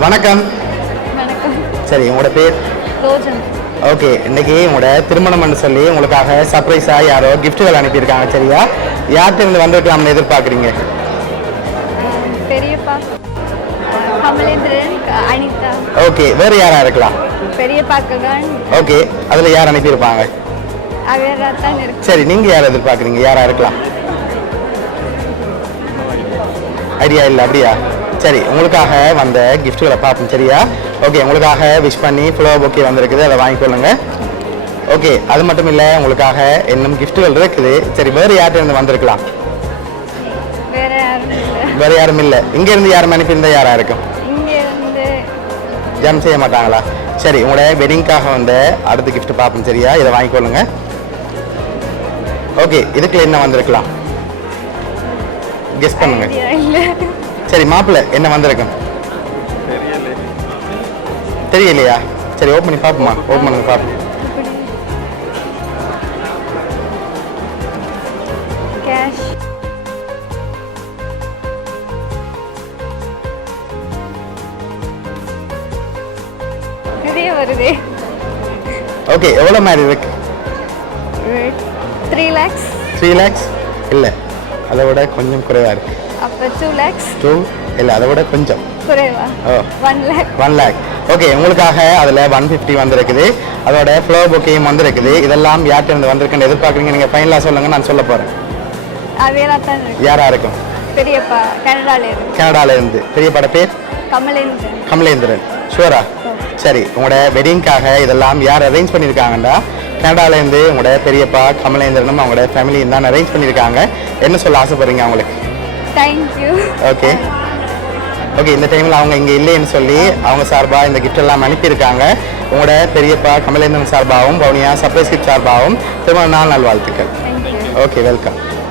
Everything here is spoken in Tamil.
வணக்கம். வணக்கம். சரி, உங்களோட பேர்? ரோஜன். ஓகே, இன்னைக்கு உங்களோட திருமணம்னு சொல்லி உங்களுக்காக சர்ப்ரைஸாக யாரோ கிஃப்ட்டுகள் அனுப்பியிருக்காங்க. சரியா, யார்கிட்ட இருந்து வந்திருக்கலாம்னு எதிர்பார்க்குறீங்க? பெரியப்பா கமலேந்திரன், அனிதா. ஓகே, வேறு யாராக இருக்கலாம்? பெரியப்பா ககன். ஓகே, அதில் யார் அனுப்பியிருப்பாங்க? அகரத்தான் இருக்கு. சரி, நீங்கள் யார் எதிர்பார்க்குறீங்க? யாராக இருக்கலாம்? ஐடியா இல்லை. அப்படியா? சரி, உங்களுக்காக வந்த கிஃப்ட்டுகளை பார்ப்போம். சரியா? ஓகே, உங்களுக்காக விஷ் பண்ணி ஃப்ளவர் பொக்கே வந்திருக்குது, அதை வாங்கிக்கொள்ளுங்க. ஓகே, அது மட்டும் இல்லை, உங்களுக்காக இன்னும் கிஃப்ட்டுகள் இருக்குது. சரி, வேறு யார்கிட்ட இருந்து வந்திருக்கலாம்? வேற யாரும் இல்லை. வேறு யாரும் இல்லை. இங்கேருந்து யாரும் அனுப்பியிருந்தால் யாராக இருக்கும்? இங்கே இருந்து ஜம் செய்ய மாட்டாங்களா? சரி, உங்களோட வெட்டிங்காக வந்த அடுத்த கிஃப்ட் பார்ப்போம். சரியா, இதை வாங்கிக்கொள்ளுங்க. ஓகே, இதுக்குள்ள என்ன வந்திருக்கலாம்? கெஸ் பண்ணுங்க. ஐடியா இல்லை. சரி, மாப்பிள்ளை என்ன வந்திருக்கும்? தெரியலையா? சரி, ஓப்பன் பண்ணி பார்ப்போமா? ஓப்பன் பண்ணி பார்ப்போம். கேஷ். நிறைய வருதே. ஓகே, எவ்வளோ மாதிரி இருக்கு? 3 lakhs. 3 lakhs இல்லை, அதை விட கொஞ்சம் குறைவாக இருக்கு. அப்போ 2 lakhs. 2 இல்லை, அதை விட கொஞ்சம் குறைவா? ஓ, 1 lakh. 1 lakh. ஓகே, உங்களுக்காக அதில் 150 வந்திருக்குது. அதோட ஃப்ளவர் பொக்கேயும் வந்திருக்குது. இதெல்லாம் யார்கிட்ட இருந்து வந்திருக்குன்னு எதிர்பார்க்குறீங்க? நீங்கள் ஃபைனலாக சொல்லுங்கள், நான் சொல்ல போகிறேன். அவேலாத்தான் இருக்கு. யாராக இருக்கும்? பெரியப்பா கனடால இருக்கு. கனடால இருந்து. பெரியப்பாட பேர்? கமலேந்திரன். கமலேந்திரன். ஷூரா? சரி, உங்களோட வெட்டிங்காக இதெல்லாம் யார் அரேஞ்ச் பண்ணியிருக்காங்கண்டா, கனடாலேருந்து உங்களோட பெரியப்பா கமலேந்திரனும் அவங்களோட ஃபேமிலியும் தான் அரேஞ்ச் பண்ணியிருக்காங்க. என்ன சொல்ல ஆசைப்படுறீங்க அவங்களுக்கு? தேங்க்யூ. ஓகே ஓகே, இந்த டைமில் அவங்க இங்கே இல்லைன்னு சொல்லி அவங்க சார்பாக இந்த கிஃப்ட் எல்லாம் அனுப்பியிருக்காங்க. உங்களோட பெரியப்பா கமலேந்திரன் சார்பாகவும் பவுனியா சர்ப்ரைஸ் கிஃப்ட் சார்பாகவும் திருமண நாள் நல்வாழ்த்துக்கள். தேங்க்யூ. Okay, welcome.